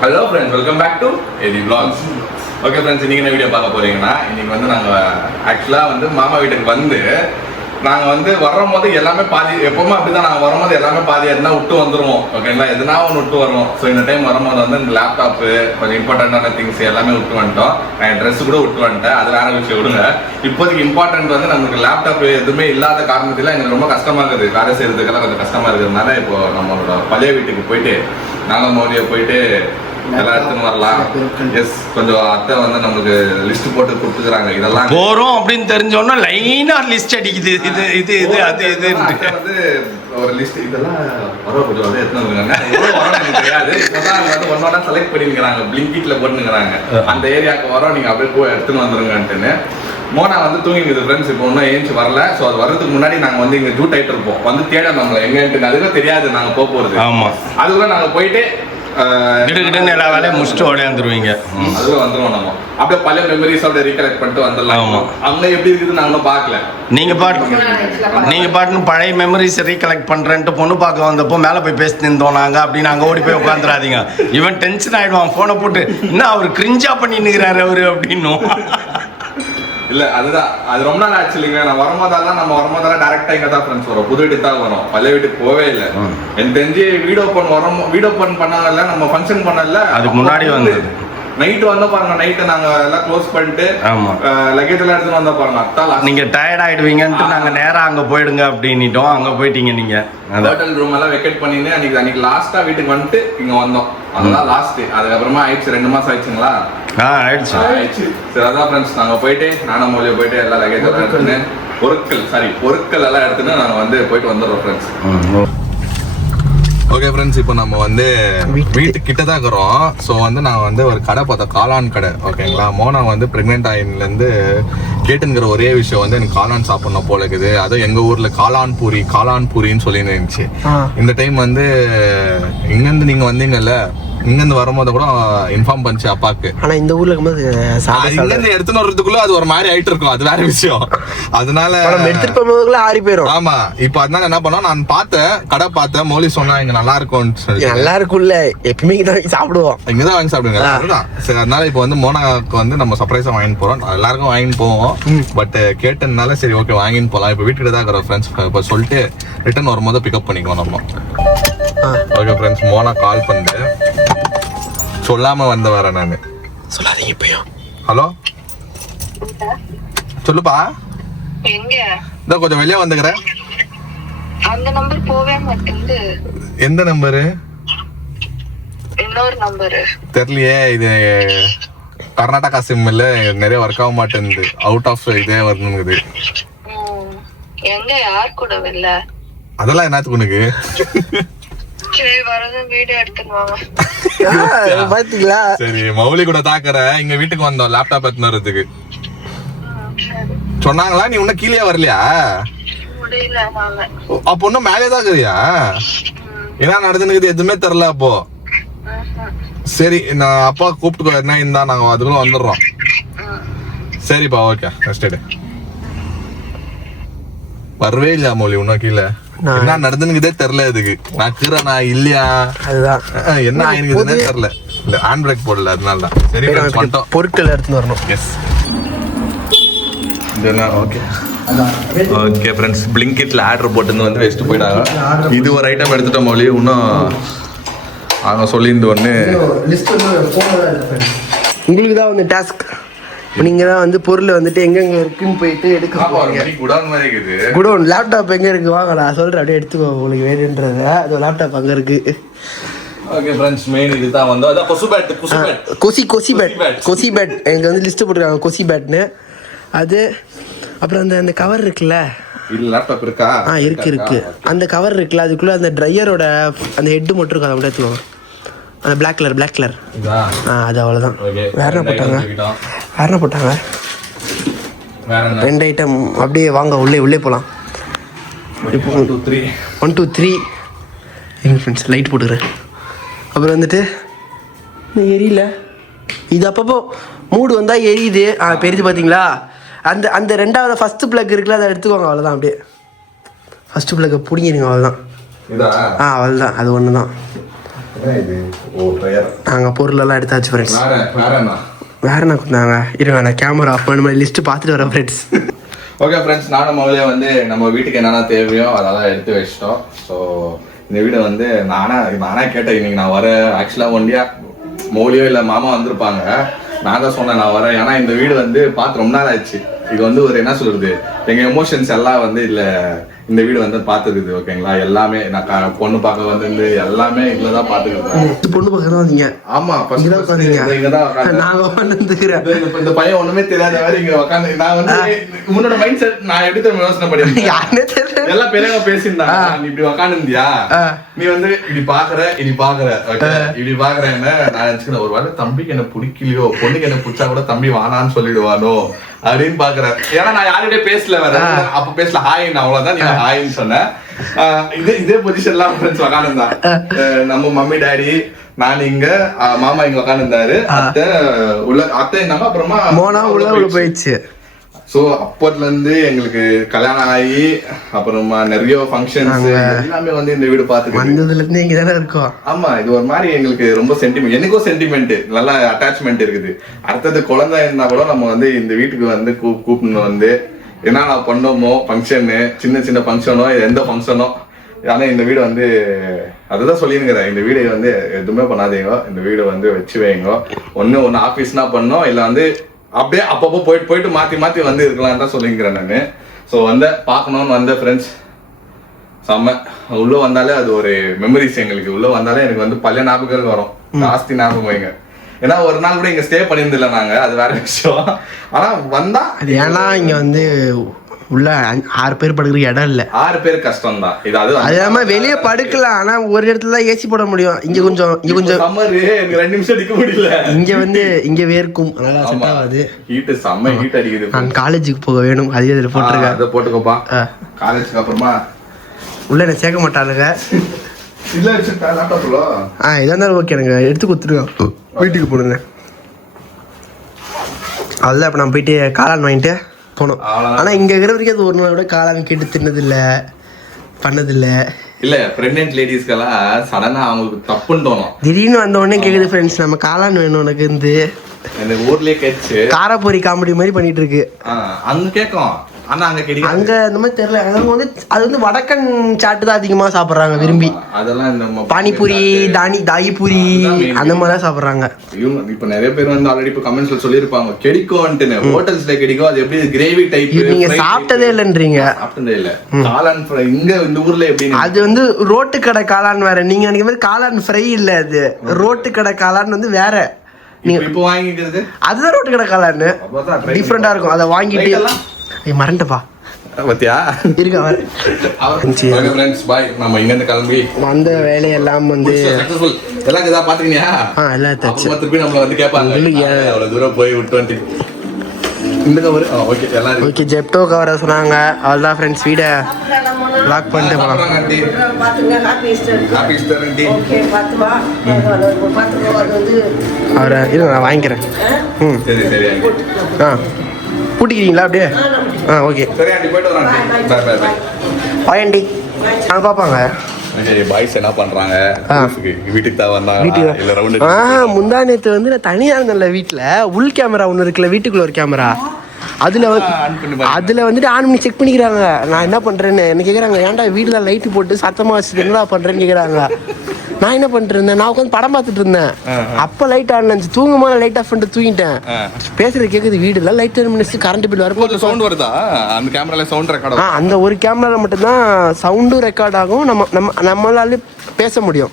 Hello friends, welcome back to AD vlogs. Okay friends, இன்னைக்கு என்ன video பார்க்க போறீங்கன்னா, இன்னைக்கு வந்து நாங்கள் ஆக்சுவலாக வந்து மாமா வீட்டுக்கு வந்து நாங்கள் வந்து வரும்போது எல்லாமே பாதி, எப்பவுமே அப்படிதான் நாங்கள் வரும்போது எல்லாமே பாதி எதுனா விட்டு வந்துடுவோம். ஓகேங்களா, எதுனா ஒன்று விட்டு வருவோம். ஸோ இந்த டைம் வரும்போது வந்து இந்த லேப்டாப்பு கொஞ்சம் இம்பார்ட்டண்டான திங்ஸ் எல்லாமே விட்டு வந்துட்டோம். நான் ட்ரெஸ் கூட விட்டு வந்துட்டேன், அது வேற விஷயம் விடுங்க. இப்போதைக்கு இம்பார்ட்டன்ட் வந்து நமக்கு லேப்டாப் எதுவுமே இல்லாத காரணத்தில் எங்களுக்கு ரொம்ப கஷ்டமா இருக்குது. வேலை செய்யறதுக்கெல்லாம் கொஞ்சம் கஷ்டமா இருக்கிறதுனால இப்போ நம்மளோட பழைய வீட்டுக்கு போயிட்டு நாங்கள் மோதியை போயிட்டு எல்லாம் எடுத்துன்னு வரலாம். எஸ், கொஞ்சம் அத்தை வந்து நமக்கு லிஸ்ட் போட்டு கொடுத்துக்கிறாங்க. இதெல்லாம் போறோம் அப்படின்னு தெரிஞ்சோன்னா லைனா லிஸ்ட் அடிக்குது. இது இது இது அது இது வந்து ஒரு லிஸ்ட் இதெல்லாம் வர கொஞ்சம் வந்து எடுத்துன்னு வந்துருக்காங்க. எவ்வளோ வரும் எனக்கு தெரியாது. இப்போதான் வந்து ஒன்னோட செலக்ட் பண்ணிருக்கிறாங்க, பிளிங்கிட்ல போட்டுக்கிறாங்க. அந்த ஏரியாவுக்கு வரோம், நீங்க அப்படியே போய் எடுத்துன்னு வந்துருங்கன்ட்டுன்னு. மோனா வந்து தூங்கிக்குது ஃப்ரெண்ட்ஸ். இப்போ ஒன்றும் ஏஞ்சி வரல. ஸோ அது வர்றதுக்கு முன்னாடி நாங்கள் வந்து இங்கே ஜூட் ஆகிட்டு இருப்போம். வந்து தேட நம்மளை எங்கன்ட்டு அதுக்கும் தெரியாது நாங்கள் போகிறது. ஆமா, அதுக்குள்ள நாங்கள் போயிட்டு கிட்ட எல்லா வேலையும் முடிச்சுட்டு ஓடியாந்துருவீங்க. அதுல வந்துருவோம். நம்ம அப்படியே பழைய மெமரிஸ் அப்படியே ரீகலெக்ட் பண்ணிட்டு வந்துடலாம். அங்க எப்படி இருக்குது நான் இன்னும் பார்க்கல. நீங்க பாட்டு பழைய மெமரிஸ் ரீகலெக்ட் பண்றேன்ட்டு பொண்ணு பார்க்க வந்தப்போ மேல போய் பேசிட்டு இருந்தோம் நாங்க அப்படின்னு அங்க ஓடி போய் உட்காந்துடாதீங்க. இவன் டென்ஷன் ஆயிடுவான், போனை போட்டு என்ன அவர் கிரிஞ்சா பண்ணின்னுக்கிறாரு அவரு அப்படின்னும். இல்ல அதுதான், அது ரொம்ப நாள் ஆச்சு இல்லைங்க. நான் வரும்போதெல்லாம் நம்ம வரும்போதெல்லாம் டேரக்டா இங்க தான் ஃப்ரெண்ட்ஸ் வரும், புது வீட்டுக்கு தான் வரும். பழைய வீட்டுக்கு போவே இல்லை. எனக்கு தெரிஞ்சு வீடியோ ஓப்பன் பண்ணாங்கல்ல, நம்ம ஃபங்க்ஷன் பண்ணல, அதுக்கு முன்னாடி வந்தது. நைட் வந்தா பாருங்க, நைட்டு நாங்க எல்லாம் க்ளோஸ் பண்ணிட்டு லக்கேஜ் எல்லாம் எடுத்துட்டு வந்தா பாருங்க. அத்தா நீங்க டயர்ட் ஆயிடுவீங்கன்ட்டு நாங்க நேரா அங்க போயிடுங்க அப்படின்னுட்டோம். அங்க போயிட்டீங்க நீங்க. ஹோட்டல் ரூம் எல்லாம் வெக்கேட் பண்ணிட்டு அன்னைக்கு லாஸ்டா வீட்டுக்கு வந்துட்டு இங்க வந்தோம். அதுதான் லாஸ்ட். அதுக்கப்புறமா ஆயிடுச்சு, 2 மாசம் ஆயிடுச்சுங்களா? ஆயிடுச்சு. சரி, அதான் ஃப்ரெண்ட்ஸ், நாங்க போயிட்டு நானும் மொழியை போயிட்டு எல்லா லக்கேஜ் எல்லாம் எடுத்துன்னு பொருட்கள் எல்லாம் எடுத்துன்னு நாங்க வந்து போயிட்டு வந்துடுறோம் ஃப்ரெண்ட்ஸ். ஓகே ஃப்ரெண்ட்ஸ், இப்போ நம்ம வந்து வீட்டு கிட்ட தான் இருக்கிறோம். ஸோ வந்து நான் வந்து ஒரு கடை பார்த்தேன், காளான் கடை. ஓகேங்களா, மோனா வந்து பிரெக்னென்ட் ஆயின்லேருந்து கேட்டுங்கிற ஒரே விஷயம் வந்து எனக்கு காளான் சாப்பிடணும் போல இருக்குது. அதுவும் எங்கள் ஊரில் காளான் பூரின்னு சொல்லி இருந்துச்சு. இந்த டைம் வந்து இங்கேருந்து நீங்கள் வந்தீங்கல்ல, இங்கேருந்து வரும்போது கூட இன்ஃபார்ம் பண்ணிச்சு அப்பாவுக்கு. ஆனால் இந்த ஊரில் இருக்கும்போது இங்கேருந்து எடுத்துன்னு வர்றதுக்குள்ள அது ஒரு மாதிரி ஆயிட்டு இருக்கும், அது வேற விஷயம். அதனால எடுத்துட்டு போகும்போதுக்குள்ள ஆறி போயிடும். ஆமா, இப்போ அதனால என்ன பண்ணோம், நான் கடை பார்த்தேன், மௌலி சொன்னா இங்க நல்லா இருக்கும்னு சொல்லி. நல்லா இருக்கும்ல, எப்பயுமே இங்கே தான் சாப்பிடுவோம், இங்கதான் வாங்கி சாப்பிடுங்க. அதுதான் சரி. அதனால இப்போ வந்து மோனாக்கு வந்து நம்ம சர்ப்ரைஸா வாங்கிட்டு போறோம். எல்லாருக்கும் வாங்கிட்டு போவோம், பட் கேட்டதுனால சரி ஓகே வாங்கிட்டு போலாம். இப்போ வீட்டுக்கு தான் இருக்கிற ஃப்ரெண்ட்ஸ். இப்போ சொல்லிட்டு ரிட்டர்ன் வரும்போது பிக்கப் பண்ணிக்குவோம் நம்ம. ஓகே ஃப்ரெண்ட்ஸ், மோனா கால் பண்ணு சொல்லாம வந்த வரேன் நானு. சொல்லாதீங்க இப்பயும். ஹலோ, சொல்லுப்பா. எங்க இதோ கொஞ்சம் வெளியே வந்துக்கிறேன். அந்த நம்பர் போவே மாட்டேங்குது. எந்த நம்பரு? இன்னொரு நம்பரு தெரியலையே. இது கர்நாடகா சிம் இல்ல, நிறைய ஒர்க் ஆக மாட்டேங்குது. அவுட் ஆஃப் இதே வரணுங்குது. எங்க யார் கூட இல்ல? அதெல்லாம் என்னத்துக்கு உனக்கு? சரி, வரது வீடியோ எடுத்துன்னு பாத்தீங்களா? சரி, மௌலி கூட தாக்குற. இங்க வீட்டுக்கு வந்தோம் லேப்டாப் எடுத்துன்னு வர்றதுக்கு. சொன்னாங்களா? நீ இன்னும் கீழே வரலையா? முடியல. அப்போ இன்னும் மேலே தான் இருக்கிறியா? என்ன நடந்துன்னு எதுவுமே தெரியல அப்போ. சரி, நான் அப்பா கூப்பிட்டு என்ன இருந்தா நாங்க அதுக்குள்ள வந்துடுறோம். சரிப்பா, ஓகே. நெக்ஸ்ட் வரவே இல்லையா மௌலி இன்னும் கீழே? என்ன நடந்துன்னு தெரியல. இதுக்கு நான் கீறனா இல்லையா, அதுதான் என்ன ஆயிருக்குதுன்னே தெரியல. இல்ல ஹேண்ட் பிரேக் போடல, அதனால தான். சரி, பொருட்கள் எடுத்துன்னு வரணும். எஸ், ஓகே ஓகே ஃப்ரெண்ட்ஸ், பிளிங்கிட்ல ஆர்டர் போட்டு வந்து வச்சுட்டு போயிட்டாங்க. இது ஒரு ஐட்டம் எடுத்துட்டோம் மொழி. இன்னும் அவங்க சொல்லியிருந்து ஒன்று உங்களுக்கு தான் வந்து டாஸ்க். நீங்க தான் வந்து பொருள் வந்துட்டு எங்கெங்க இருக்குன்னு போயிட்டு எடுக்க போறீங்க. குடோன் லேப்டாப் எங்க இருக்கு வாங்க, நான் சொல்றேன், அப்படியே எடுத்துக்கோ உங்களுக்கு வேணுன்றத. அது லேப்டாப் அங்க இருக்கு. ஓகே ஃப்ரெண்ட்ஸ், மெயின் இதுதான் வந்து அத கொசு பேட் எனக்கு வந்து லிஸ்ட் போட்டுருக்காங்க, கொசி பேட்னு. அது அப்புறம் அந்த கவர் இருக்குல்ல, இல்ல லேப்டாப் இருக்கா? இருக்கு. அந்த கவர் இருக்குல்ல, அதுக்குள்ள அந்த ட்ரையரோட அந்த ஹெட் மட்டும் இருக்கு, அதை அப்படியே எடுத்துக்கோங்க. அந்த பிளாக் கலர் அது அவ்வளோதான். வேற என்ன போட்டாங்க? 2 ஐட்டம். அப்படியே வாங்க, உள்ளே போகலாம். 1 2 3 எங்கள் ஃப்ரெண்ட்ஸ் லைட் போட்டுக்கிறேன். அப்புறம் வந்துட்டு எரியல, இது அப்பப்போ மூடு வந்தால் எரியுது. பெரிது பார்த்தீங்களா? அந்த ரெண்டாவது ஃபஸ்ட்டு பிளக் இருக்குல்ல, அதை எடுத்துக்கோங்க. அவ்வளோதான். அப்படியே ஃபஸ்ட்டு பிளக்கை பிடிங்கிருங்க, அவ்வளோதான். அவ்வளோதான், அது ஒன்று தான். இது ஓ ட்ரையர். நாங்கள் பொருளெல்லாம் எடுத்தாச்சு ஃப்ரெண்ட்ஸ். வேற என்ன வேற என்ன கொடுத்தாங்க? இருங்க நான் கேமரா ஆஃப் பண்ண மாதிரி லிஸ்ட்டு பார்த்துட்டு வரேன் ஃப்ரெண்ட்ஸ். ஓகே ஃப்ரெண்ட்ஸ், நானும் மௌலியா வந்து நம்ம வீட்டுக்கு என்னென்ன தேவையோ அதெல்லாம் எடுத்து வச்சிட்டோம். ஸோ இந்த வீடு வந்து நானே கேட்டேன் இன்னைக்கு நான் வரேன். ஆக்சுவலாக ஒண்டியா மௌலியோ இல்லை மாமா வந்திருப்பாங்க. நான் தான் சொன்னேன் நான் வரேன். ஏன்னா இந்த வீடு வந்து பார்த்து ரொம்ப நாள் ஆச்சு. இது வந்து ஒரு என்ன சொல்றது, எங்க எமோஷன்ஸ் எல்லாம் வந்து இல்ல இந்த வீடு வந்து பாத்துக்குது. ஓகேங்களா, எல்லாமே நான் பொண்ணு பார்க்க வந்து எல்லாமே இதுலதான் பாத்துக்கிட்டேன். பொண்ணு பார்க்க வந்தீங்க? ஆமா, இந்த பையன் ஒண்ணுமே தெரியாத வேற இங்க உட்காந்து நான் வந்து உன்னோட மைண்ட் செட் நான் எப்படி யோசனை பண்ணிருக்கேன். எல்லா பெரியவங்க பேசியிருந்தாங்க, நீ இப்படி உட்காந்துருந்தியா, நீ வந்து இப்படி பாக்குற இப்படி பாக்குறேன்னு நான் நினைச்சுக்கிறேன். ஒரு வேளை தம்பிக்கு என்ன பிடிக்கலையோ, பொண்ணுக்கு என்ன பிடிச்சா கூட தம்பி வானான்னு சொல்லிடுவானோ அப்படின்னு பாக்குறேன். ஏன்னா நான் யாருடைய பேசல, வேற அப்ப பேசல, ஹாய்ன்னு அவ்வளவுதான், நீங்க ஹாய்ன்னு சொன்னேன். இதே பொசிஷன்லாம் ஃப்ரெண்ட்ஸ் உட்காந்துருந்தான். நம்ம மம்மி டாடி நான் இங்க, மாமா இங்க உட்காந்துருந்தாரு, அத்தை இருந்தாங்க, அப்புறமா மோனா உள்ள போயிடுச்சு. சோ அப்பத்துல இருந்து எங்களுக்கு கல்யாணம் ஆகி அப்புறமா நிறைய ஃபங்க்ஷன்ஸ் எல்லாமே வந்து இந்த வீடு பாத்துட்டு வந்ததுல இருந்து இங்க தானே இருக்கோம். ஆமா, இது ஒரு மாதிரி எங்களுக்கு ரொம்ப சென்டிமெண்ட், எனக்கும் சென்டிமெண்ட், நல்ல அட்டாச்மெண்ட் இருக்குது. அடுத்தது குழந்தை இருந்தா கூட நம்ம வந்து இந்த வீட்டுக்கு வந்து கூப்பிடணும். வந்து என்னென்ன பண்ணோமோ ஃபங்க்ஷனு, சின்ன சின்ன ஃபங்க்ஷனோ, எந்த ஃபங்க்ஷனோ, ஆனா இந்த வீடு வந்து அதுதான் சொல்லிருக்கிறேன், இந்த வீடு வந்து எதுவுமே பண்ணாதீங்க, இந்த வீடு வந்து வச்சு வைங்க. ஒன்னு ஆபீஸ்னா பண்ணோம், இல்ல வந்து அப்படியே அப்பப்போ போயிட்டு மாத்தி வந்து இருக்கலாம்னு தான் சொல்லிக்கிறேன் நானு. ஸோ பார்க்கணும்னு வந்த ஃப்ரெண்ட்ஸ் செம்ம. உள்ள வந்தாலே அது ஒரு மெமரிஸ். எங்களுக்கு உள்ள வந்தாலே எனக்கு வந்து பழைய ஞாபகங்கள் வரும், ஜாஸ்தி ஞாபகம் வைங்க. ஏன்னா ஒரு நாள் கூட இங்க ஸ்டே பண்ணியிருந்தில்ல நாங்க, அது வேற விஷயம். ஆனா வந்தா அது ஏன்னா இங்க வந்து உள்ள 6 பேர் படுக்கிற இடம் இல்ல. 6 பேர் கஷ்டம் தான் இது. அது இல்லாம வெளியே படுக்கலாம், ஆனா ஒரு இடத்துல தான் ஏசி போட முடியும். இங்க கொஞ்சம் சம்மர், எனக்கு 2 நிமிஷம் நிக்க முடியல. இங்க வேர்க்கும், அதனால செட் ஆகாது. ஹீட் செம்ம ஹீட் அடிக்குது. நான் காலேஜுக்கு போக வேணும், அதே இதுல போட்டுருக்கேன். அதை போட்டுக்கோப்பா. காலேஜுக்கு அப்புறமா உள்ள என்ன சேர்க்க மாட்டானுங்க. இல்ல லேப்டாப்ல இதா இருந்தாலும் ஓகே, எனக்கு எடுத்து கொடுத்துருக்கேன், வீட்டுக்கு போடுங்க. அதுதான் இப்ப நான் போயிட்டு காளான் வாங்கிட்டு போனோம். ஆனா இங்க இருக்கிற வரைக்கும் அது ஒரு நாள் கூட காளான் கேட்டு தின்னதில்ல, பண்ணதில்ல. இல்ல பிரெக்னென்ட் லேடிஸ்க்கெல்லாம் சடனா அவங்களுக்கு தப்புன்னு தோணும். திடீர்னு வந்த உடனே கேக்குது ஃப்ரெண்ட்ஸ், நம்ம காளான் வேணும் உனக்கு இருந்து. இந்த ஊர்லயே கேச்சு காரப்பொரி காமெடி மாதிரி பண்ணிட்டு இருக்கு. அங்க கேட்கும், ஆனா அங்க கிடைக்கும். அங்க இந்த மாதிரி தெரியல. அங்க வந்து அது வந்து வடக்கன் சாட்டு தான் அதிகமா சாப்பிடுறாங்க விரும்பி. அதெல்லாம் இந்த பானிபூரி, தாயிபூரி அந்த மாதிரி தான் சாப்பிடுறாங்க. இவங்க இப்ப நிறைய பேர் வந்து ஆல்ரெடி இப்ப கமெண்ட்ஸ்ல சொல்லிருப்பாங்க கிடைக்கும்னு. ஹோட்டல்ஸ்ல கிடைக்கும், அது எப்படி கிரேவி டைப். நீங்க சாப்பிட்டதே இல்லன்றீங்க. சாப்பிட்டதே இல்ல. காளான் ஃப்ரை இங்க இந்த ஊர்ல எப்படி? அது வந்து ரோட்டு கடை காளான் வேற, நீங்க நினைக்கிற மாதிரி காளான் ஃப்ரை இல்ல. அது ரோட்டு கடை காளான் வந்து வேற. நீங்க இப்போ வாங்கிக்கிறது அதுதான் ரோட்டு கடை காளான், டிஃபரெண்டா இருக்கும். அதை வாங்கிட்டு மறந்துப்பா பத்தியா இருக்க வர. நம்ம இங்க இருந்து கிளம்பி வந்த வேலையெல்லாம் வந்து எல்லாம் இதா பாத்தீங்கயா, எல்லாம் திருப்பி நம்மள வந்து கேட்பாங்க அவ்வளவு தூரம் போய் விட்டு வந்து இந்த கவர். ஓகே எல்லாம் ஓகே, ஜெப்டோ கவரை சொன்னாங்க. அவ்வளோதான் ஃப்ரெண்ட்ஸ், வீடை லாக் பண்ணிட்டு போகலாம். அவரை இல்லை நான் வாங்கிக்கிறேன். சரி சரி கூட்டிக்கிறீங்களா அப்படியே? ஓகே சரி ஆண்டி, போயிட்டு வரேன். Bye bye bye. ஆண்டி பார்ப்பாங்க. பாய்ஸ் என்ன பண்றாங்க வீட்டுக்கு தான் வந்தாங்க இல்ல ரவுண்ட்? முந்தா நேத்து வந்து நான் தனியா இருந்தேன்ல வீட்டுல, உள் கேமரா ஒண்ணு இருக்குல்ல, வீட்டுக்குள்ள ஒரு கேமரா, அதுல வந்துட்டு ஆன் பண்ணி செக் பண்ணிக்கிறாங்க நான் என்ன பண்றேன்னு. என்ன கேக்குறாங்க, ஏன்டா வீட்டுல லைட்டு போட்டு சத்தமா வச்சுட்டு என்னடா பண்றேன்னு கேக்குறாங்க. நான் என்ன பண்ணிட்டு இருந்தேன், நான் உட்காந்து படம் பார்த்துட்டு இருந்தேன். அப்ப லைட் ஆன் இருந்துச்சு, தூங்கும் போது லைட் ஆஃப் பண்ணிட்டு தூங்கிட்டேன். பேசுறது கேக்குது, வீடுல லைட் மினிட்ஸ் கரண்ட் பில் வரப்போ சவுண்ட் வருதா? அந்த கேமரால சவுண்ட் ரெக்கார்ட் ஆகும். அந்த ஒரு கேமரால மட்டும் தான் சவுண்டும் ரெக்கார்ட் ஆகும், நம்மளால பேச முடியும்.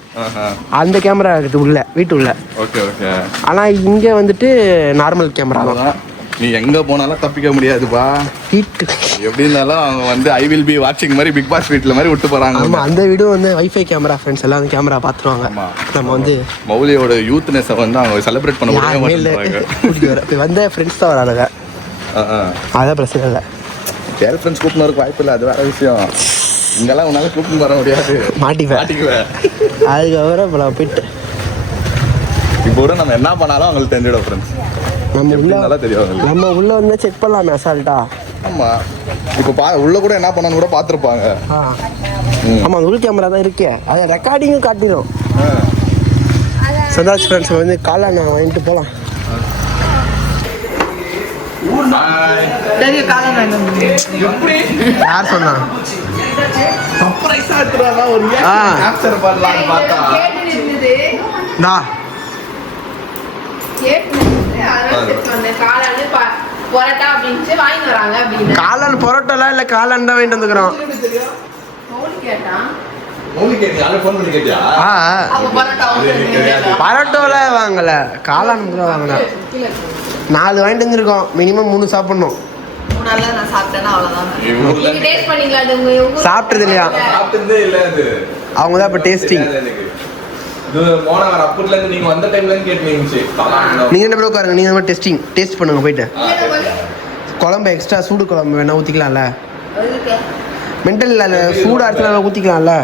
அந்த கேமரா இருக்குது உள்ள, வீட்டு உள்ள. Okay okay. ஆனா இங்க வந்துட்டு நார்மல் கேமரா தான். நீ எங்க போனாலும் தப்பிக்க முடியாதுப்பா. எப்படி இருந்தாலும் அவங்க வந்து ஐ வில் பி வாட்சிங் மாதிரி பிக் பாஸ் வீட்ல மாதிரி விட்டு போறாங்க. ஆமா, அந்த வீடு வந்து வைஃபை கேமரா ஃப்ரெண்ட்ஸ் எல்லாம் அந்த கேமரா பாத்துருவாங்க. நம்ம வந்து மௌலியோட யூத்னஸ் வந்து அவங்க செலிப்ரேட் பண்ண முடியாது. வந்த ஃப்ரெண்ட்ஸ் தான் வராங்க, அதான் பிரச்சனை இல்லை. கேர்ள் ஃப்ரெண்ட்ஸ் கூப்பிட்டு வாய்ப்பு இல்லை, அது வேற விஷயம். இங்கெல்லாம் உன்னால கூப்பிட்டு வர முடியாது, மாட்டிக்குவேன். அதுக்கப்புறம் இப்போ நான் போயிட்டு இப்போ கூட நம்ம என்ன பண்ணாலும் அவங்களுக்கு தெரிஞ்சிடும் ஃப்ரெண்ட்ஸ். நம்ம உள்ள வந்து செக் பண்ணலாமே அசால்ட்டா. ஆமா, இப்போ உள்ள கூட என்ன பண்ணான்னு கூட பார்த்துருப்பாங்க. ஆமா, உள் கேமரா தான் இருக்கே, அதை ரெக்கார்டிங்கும் காட்டிடும். சந்தாஷ் ஃப்ரெண்ட்ஸ் வந்து காளான் வாங்கிட்டு போகலாம். பெரிய காலம் வேணும். யார் சொன்னா? சர்ப்ரைஸா எடுத்துறானா ஒரு கேப்சர் பண்ணலாம்னு பார்த்தா நான் காளான் பரோட்டாலாம் இல்லை, காளான் தான் வாங்கிட்டு வந்துக்கிறோம். பரோட்டோல வாங்கல, காளான் கூட வாங்கின. 4 வாங்கிட்டு வந்துருக்கோம், மினிமம் 3 சாப்பிடணும். சாப்பிட்டது இல்லையா? அவங்க தான் இப்போ டேஸ்டிங். நீங்க என்ன உட்காருங்க, நீங்க டெஸ்டிங் டேஸ்ட் பண்ணுங்க போயிட்டு. குழம்பு எக்ஸ்ட்ரா சூடு குழம்பு வேணா ஊற்றிக்கலாம்ல, மென்டல் இல்லை சூடு அரைச்சல ஊற்றிக்கலாம்ல.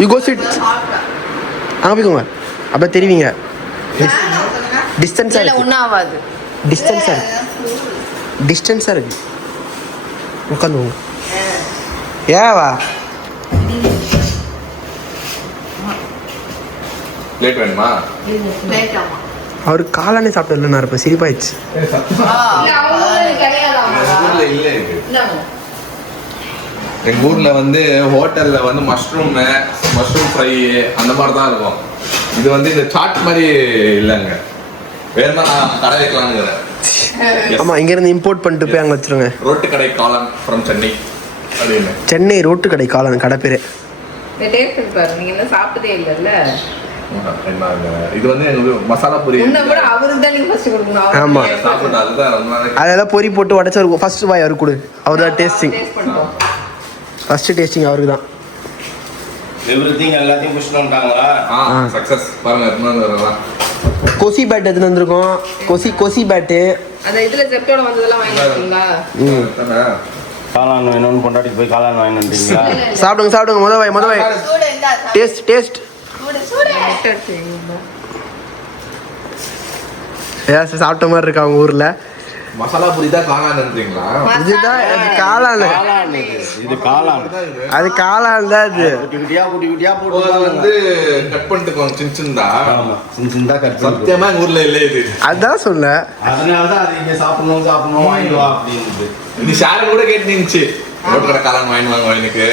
யூ கோ சிட், அங்கே போய்க்கோங்க, அப்போ தெரிவிங்க. டிஸ்டன்ஸாக இருக்கு, டிஸ்டன்ஸாக இருக்கு. உட்காந்து ஏவா லேட் வேணுமா? அவரு காளானே சாப்பிட்டதில்ல, நான் இருப்பேன். சிரிப்பாயிடுச்சு. எங்க ஊர்ல வந்து ஹோட்டல்ல வந்து மஷ்ரூம் ஃப்ரை அந்த மாதிரி தான் இருக்கும். இது வந்து இந்த சாட் மாதிரி இல்லைங்க, வேணுமா நான் கடை வைக்கலாம்னுங்கிறேன். ஆமா, இங்க இருந்து இம்போர்ட் பண்ணிட்டு போய் அங்க வச்சிருங்க. ரோட்டு கடை காளான் ஃப்ரம் சென்னை அப்படின்னு. சென்னை ரோட்டு கடை காளான் கடை பேரு. நீங்க என்ன சாப்பிட்டதே இல்லைல்ல. இது வந்து எங்களுக்கு மசாலா பொரி. ஆமா, அதெல்லாம் பொரி போட்டு உடச்சு இருக்கும். ஃபர்ஸ்ட் வாய் அவருக்கு கொடு, அவர் தான் டேஸ்டிங். ஃபர்ஸ்ட் டேஸ்டிங் அவருக்கு தான். எவ்ரிதிங் எல்லாத்தையும் புஷ் பண்ணிட்டாங்களா? சக்சஸ் பாருங்க. கொசி பேட் எடுத்துட்டு வந்திருக்கோம். கொசி பேட்டு அந்த இதுல ஜெப்டோல வந்ததெல்லாம் வாங்கிட்டீங்களா? காளான் வேணும்னு பொண்டாட்டிக்கு போய் காளான் வாங்கி வந்துட்டீங்களா? சாப்பிடுங்க. முத வாய் டேஸ்ட். சாப்பிட்ட மாதிரி இருக்கா அவங்க ஊர்ல? மசாலா பூரி தான் காளான்ன்றீங்களா? இதுதான் காளான். இது காளான், அது காளான் தான். இது குட்டியா போட்டு வந்து கட் பண்ணிட்டுக்கோங்க, சின்னதா கட். சத்தியமா எங்க ஊர்ல இல்ல இது. அதான் சொன்ன, அதனாலதான் அது இங்க சாப்பிடணும் வாங்கிட்டு வா அப்படின்னு. இது ஷாரன் கூட கேட்டுச்சு, ரோட்டு கடை காளான் வாங்க எனக்கு.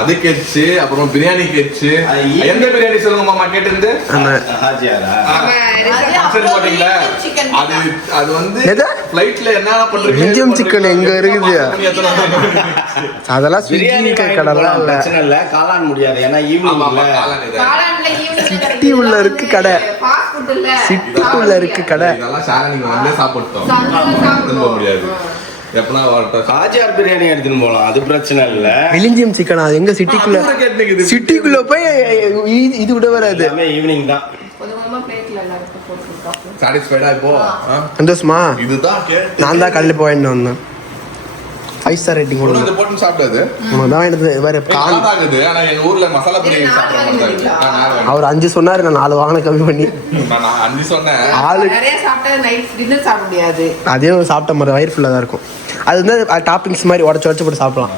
அது கேட்டுச்சு. அப்புறம் பிரியாணி கேட்டுச்சு. எந்த பிரியாணி சொல்லுங்க மாமா கேட்டு? போட்டீங்களா? அது வந்து ஃளைட்ல என்ன பண்றீங்க? இந்தியன் சிக்கன் எங்க இருக்குது? அதெல்லாம் ஸ்விக்கி கடலாம் இல்ல, பிரச்சனை இல்ல. காளான் முடியாது, ஏன்னா ஈவினிங்ல சிட்டி உள்ள இருக்கு கடை. சிட்டிக்குள்ள இருக்கு கடை. இதெல்லாம் ஷாரன் நீங்க வந்து சாப்பிட்டோம் முடியாது. எப்பனா காஜியார் பிரியாணி எடுத்துன்னு போகலாம், அது பிரச்சனை இல்ல. விலிஞ்சியம் சிக்கன் அது எங்க சிட்டிக்குள்ள போய் இது விட வராது. ஈவினிங் தான். சந்தோஷமா? இதுதான் நான் தான் கல்ல போயிட்டு வந்தேன். 5 ஸ்டார் ரேட்டிங் கொடுங்க. போட்டு சாப்பிடாது தான் எனக்கு வேற ஆகுது. ஆனா எங்க ஊர்ல மசாலா பிரியாணி சாப்பிடுறாங்க. அவர் 5 சொன்னாரு, நான் 4 வாங்கின கம்மி பண்ணி. நான் 5 சொன்னேன். நிறைய சாப்பிட்டா நைட் டின்னர் சாப்பிட முடியாது. அதே சாப்பிட்ட மாதிரி வயிறு ஃபுல்லாக தான் இருக்கும். அது வந்து டாப்பிங்ஸ் மாதிரி உடச்சு போட்டு சாப்பிடலாம்.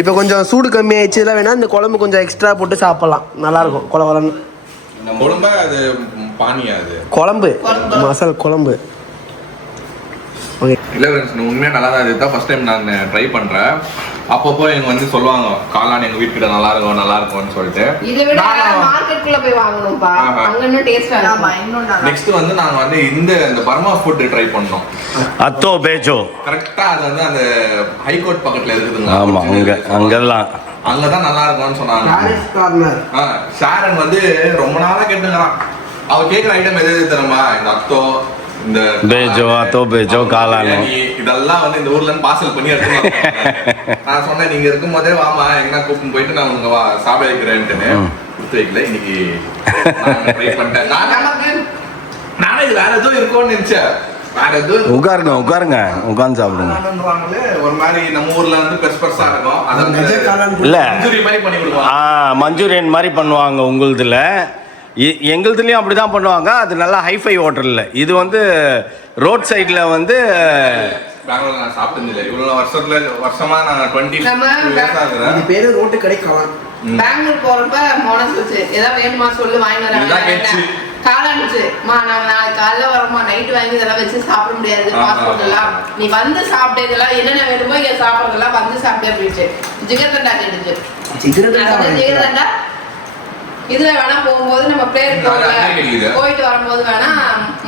இப்போ கொஞ்சம் சூடு கம்மி ஆயிடுச்சு, இதெல்லாம் வேணா இந்த குழம்பு கொஞ்சம் எக்ஸ்ட்ரா போட்டு சாப்பிடலாம், நல்லா இருக்கும். குழம்பு அது பானியா? அது குழம்பு மசாலா குழம்பு. ஓகே, இல்லை ஃப்ரெண்ட்ஸ், உண்மையாக நல்லா தான். இதுதான் ஃபர்ஸ்ட் டைம் நான் ட்ரை பண்ணுறேன். அப்பப்போ எங்க வந்து சொல்லுவாங்க காளான் எங்க வீட்டுக்கிட்ட நல்லா இருக்கும்னு சொல்லிட்டு. இதை விட மார்க்கெட்டுக்குள்ள போய் வாங்கணும்பா, அங்க இன்னும் டேஸ்டா இருக்கும். நெக்ஸ்ட் வந்து நாங்க வந்து இந்த பர்மா ஃபுட் ட்ரை பண்ணோம். அத்தோ பேஜோ கரெக்டா அது வந்து அந்த ஹைகோர்ட் பக்கத்துல இருக்குதுங்க. ஆமா, அங்கெல்லாம் அங்கதான் நல்லா இருக்கும்னு சொன்னாங்க. ஷாரன் வந்து ரொம்ப நாளா கேட்டுங்கிறான். அவ கேட்குற ஐட்டம் எது தெரியுமா? இந்த அத்தோ, இந்த பேஜோ, அத்தோ பேஜோ, காளான் இதெல்லாம் வந்து இந்த ஊர்ல இருந்து பார்சல் பண்ணி எடுத்துக்கலாம். நான் சொன்னேன், நீங்க இருக்கும் போதே வாமா, எங்கன்னா கூப்பிட்டு போயிட்டு நான் உங்க சாப்பிட வைக்கிறேன்ட்டுன்னு கொடுத்து வைக்கல. இன்னைக்கு ட்ரை பண்ணிட்டேன். நானே இது வேற ஏதோ இருக்கும்னு நினைச்சேன். உட்காருங்க உட்கார்ந்து சாப்பிடுங்க. ஒரு மாதிரி நம்ம ஊர்ல வந்து பெருசா இருக்கும். இல்ல, மஞ்சூரியன் மாதிரி பண்ணி கொடுப்பாங்க. மஞ்சூரியன் மாதிரி பண்ணுவாங்க உங்களுதுல. எங்களுதுலயும் அப்படிதான் பண்ணுவாங்க. அது நல்லா ஹைஃபை ஹோட்டல்ல. இது வந்து ரோட் சைட்ல வந்து பெங்களூர்ல நான் சாப்பிட்டது இல்லை. இவ்வளவு வருஷமா நான் 20 இயர்ஸா இருக்கிறேன். பேரு ரோட்டு கடை காளான். பெங்களூர் போறப்ப மோனஸ் வச்சு ஏதாவது வேணுமா சொல்லு வாங்கி இதுதான் கேட்டுச்சு. வரேன் காலாண்டுச்சு நாங்க நாளைக்கு காலைல வரோமா நைட்டு வாங்கி இதெல்லாம் வச்சு சாப்பிட முடியாது பாஸ்போர்ட் எல்லாம் நீ வந்து சாப்பிட்டதெல்லாம் என்னென்ன வேணுமோ இங்க சாப்பிட்றதெல்லாம் வந்து சாப்பிட்டே போயிடுச்சு ஜிகர்தண்டா கேட்டுச்சு ஜிகர்தண்டா இதுல வேணா போகும்போது நம்ம பிளேட் போயிட்டு வரும்போது வேணா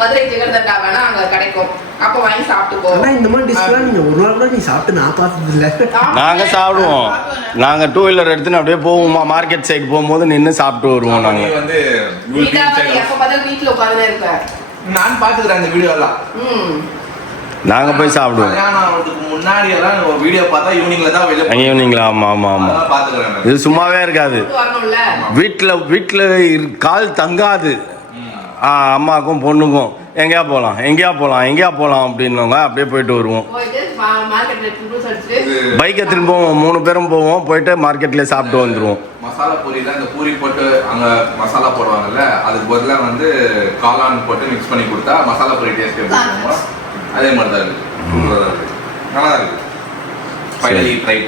மதுரை ஜிகர்தண்டா வேணா அங்க கிடைக்கும் அப்ப வாங்கி சாப்பிட்டு போவோம். இந்த மாதிரி டிஷ்லாம் நீங்க ஒரு நாள் கூட நீ சாப்பிட்டு நான் பார்த்தது இல்ல. நாங்க சாப்பிடுவோம். நாங்க 2 வீலர் எடுத்துன்னு அப்படியே போவோமா மார்க்கெட் சைடு போகும்போது நின்று சாப்பிட்டு வருவோம். நாங்க வந்து எப்ப பார்த்தாலும் வீட்டுல உட்கார்ந்து இருப்பேன். நான் பாத்துக்கிறேன் அந்த வீடியோ எல்லாம். நாங்க போய் சாப்பிடுவோம். முன்னாடி எல்லாம் வீடியோ பார்த்தா ஈவினிங்ல தான் வெளிய ஈவினிங்ல ஆமா ஆமா ஆமா பாத்துக்கிறேன். இது சும்மாவே இருக்காது. வீட்டுல கால் தங்காது. அம்மாக்கும் பொண்ணுக்கும் எங்கேயா போலாம் அப்படின்னுவாங்க. அப்படியே போயிட்டு வருவோம். பைக்கை திரும்ப போவோம் 3 பேரும் போவோம். போயிட்டு மார்க்கெட்ல சாப்பிட்டு வந்துருவோம். மசாலா பூரியில இந்த பூரி போட்டு அங்க மசாலா போடுவாங்கல்ல அதுக்கு பதிலா வந்து காளான் போட்டு மிக்ஸ் பண்ணி கொடுத்தா மசாலா பூரி டேஸ்ட் எப்படி இருக்கும் அதே மாதிரி தான் இருக்கு. நல்லா இருக்கு. ஃபைனலி ட்ரை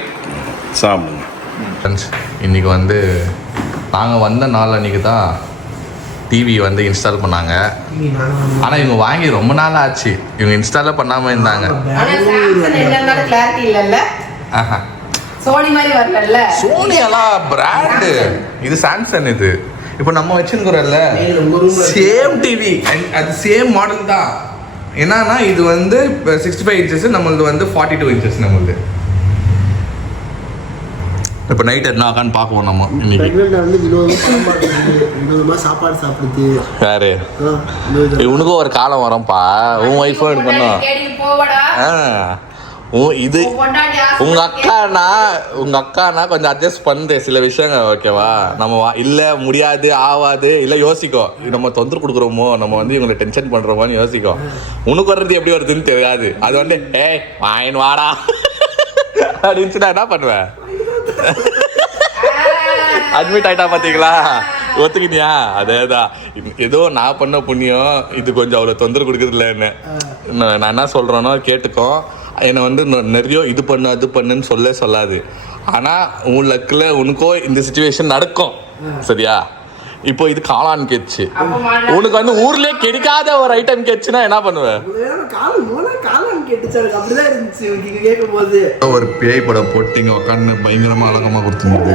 சாப்பிடுங்க. ஃப்ரெண்ட்ஸ் இன்னைக்கு வந்து நாங்கள் வந்த நாள் அன்றைக்கி தான் டிவி வந்து இன்ஸ்டால் பண்ணாங்க. ஆனால் இவங்க வாங்கி ரொம்ப நாள் ஆச்சு. இவங்க இன்ஸ்டாலே பண்ணாமல் இருந்தாங்க. சோனி எல்லாம் பிராண்டு. இது சாம்சங். இது இப்போ நம்ம வச்சுருக்கிறோம்ல சேம் டிவி அது சேம் மாடல் தான். என்னன்னா இது வந்து 65 இன்ச்சஸ், நம்மளது வந்து 42 இன்ச்சஸ். நம்மளது இப்போ நைட் என்ன ஆகான்னு பார்ப்போம் நம்ம இன்னைக்கு. சாப்பாடு சாப்பிடுது யாரு உனக்கும் ஒரு காலம் வரும்பா. உன் ஒய்ஃபும் இது பண்ணும். இது உங்க அக்கானா கொஞ்சம் அட்ஜஸ்ட் பண்ணுது சில விஷயங்கள். ஓகேவா? நம்ம இல்லை முடியாது ஆவாது இல்லை யோசிக்கும். நம்ம தொந்தரவு கொடுக்குறோமோ நம்ம வந்து இவங்களை டென்ஷன் பண்றோமோன்னு யோசிக்கும். உனக்கு வர்றது எப்படி வருதுன்னு தெரியாது. அது வந்து ஏய் வாயின் வாடா அப்படின்னு நான் என்ன பண்ணுவேன். அட்மிட் ஆயிட்டா பாத்தீங்களா? ஒத்துக்கிட்டியா? அதேதான். ஏதோ நான் பண்ண புண்ணியம் இது கொஞ்சம் அவ்வளோ தொந்தரவு கொடுக்குறது இல்லைன்னு. நான் என்ன சொல்கிறேனோ கேட்டுக்கோ. என்னை வந்து நிறைய இது பண்ணு அது பண்ணுன்னு சொல்லாது. ஆனால் உன் லக்கில் உனக்கோ இந்த சிச்சுவேஷன் நடக்கும். சரியா? இப்போ இது காளான் கேச்சு. உனக்கு வந்து ஊர்லயே கிடைக்காத ஒரு ஐட்டம் கேச்சுன்னா என்ன பண்ணுவேன்? ஒரு பேய் படம் போட்டு இங்க உட்காந்து பயங்கரமா அழகமா கொடுத்துருந்தது.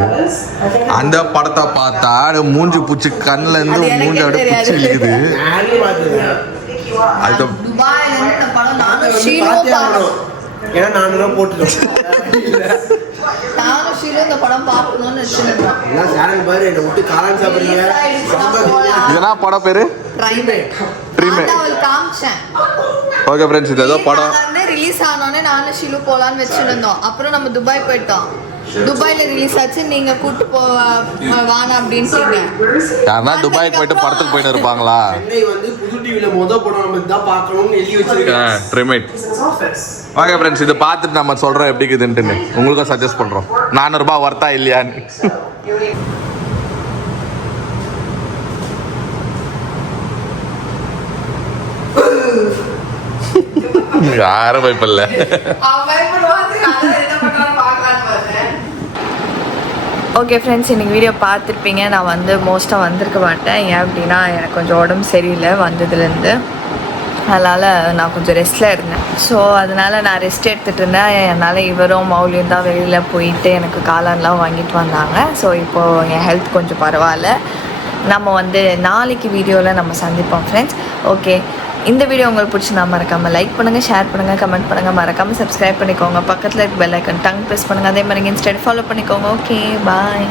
அந்த படத்தை பார்த்தா மூஞ்சி பூச்சி கண்ணுல இருந்து மூஞ்சி அப்படியே பூச்சி இருக்குது. ஏன்னா நானும் போட்டுட்டோம். இந்த படம் பார்க்கணும்னு பாரு என்ன விட்டு காளான் சாப்பிடுறீங்க. இதனா படம் பேரு ஓகே ஃப்ரெண்ட்ஸ். இது ஏதோ படம் ரிலீஸ் ஆனோடனே நானும் ஷிலு போலான்னு வச்சுருந்தோம். அப்புறம் நம்ம துபாய் போயிட்டோம். துபாயில ரிலீஸ் ஆச்சு. நீங்க கூட்டு வாங்க அப்படின்னு சொன்னீங்க. துபாய்க்கு போயிட்டு படத்துக்கு போயிட்டு இருப்பாங்களா? சென்னை வந்து புது டிவில முத படம் நம்ம தான் பார்க்கணும்னு எழுதி வச்சிருக்கேன். ட்ரிமேட். ஓகே ஃப்ரெண்ட்ஸ், இது பார்த்துட்டு நம்ம சொல்றோம் எப்படி இருக்குதுன்ட்டு. உங்களுக்கும் சஜஸ்ட் பண்றோம் 400 ரூபாய் வர்த்தா இல்லையான்னு. யாரும் பயப்படல. ஓகே ஃப்ரெண்ட்ஸ், இன்றைக்கி வீடியோ பார்த்துருப்பீங்க. நான் வந்து மோஸ்ட்டாக வந்திருக்க மாட்டேன். ஏன் அப்படின்னா எனக்கு கொஞ்சம் உடம்பு சரியில்லை வந்ததுலேருந்து. அதனால் நான் கொஞ்சம் ரெஸ்ட்டில் இருந்தேன். ஸோ அதனால் நான் ரெஸ்ட் எடுத்துகிட்டு இருந்தேன். என்னால் இவரும் மௌலியும் தான் வெளியில் போயிட்டு எனக்கு காளான்லாம் வாங்கிட்டு வந்தாங்க. ஸோ இப்போது என் ஹெல்த் கொஞ்சம் பரவாயில்ல. நம்ம வந்து நாளைக்கு வீடியோவில் நம்ம சந்திப்போம் ஃப்ரெண்ட்ஸ். ஓகே, இந்த வீடியோ உங்களுக்கு பிடிச்சி நான் மறக்காமல் லைக் பண்ணுங்கள், ஷேர் பண்ணுங்கள், கமெண்ட் பண்ணுங்கள், மறக்காமல் சப்ஸ்கிரைப் பண்ணிக்கோங்க. பக்கத்தில் இருக்க பெல் ஐக்கன் டங் ப்ரெஸ் பண்ணுங்கள். அதே மாதிரி இன்ஸ்டா ஃபாலோ பண்ணிக்கோங்க. ஓகே, பாய்.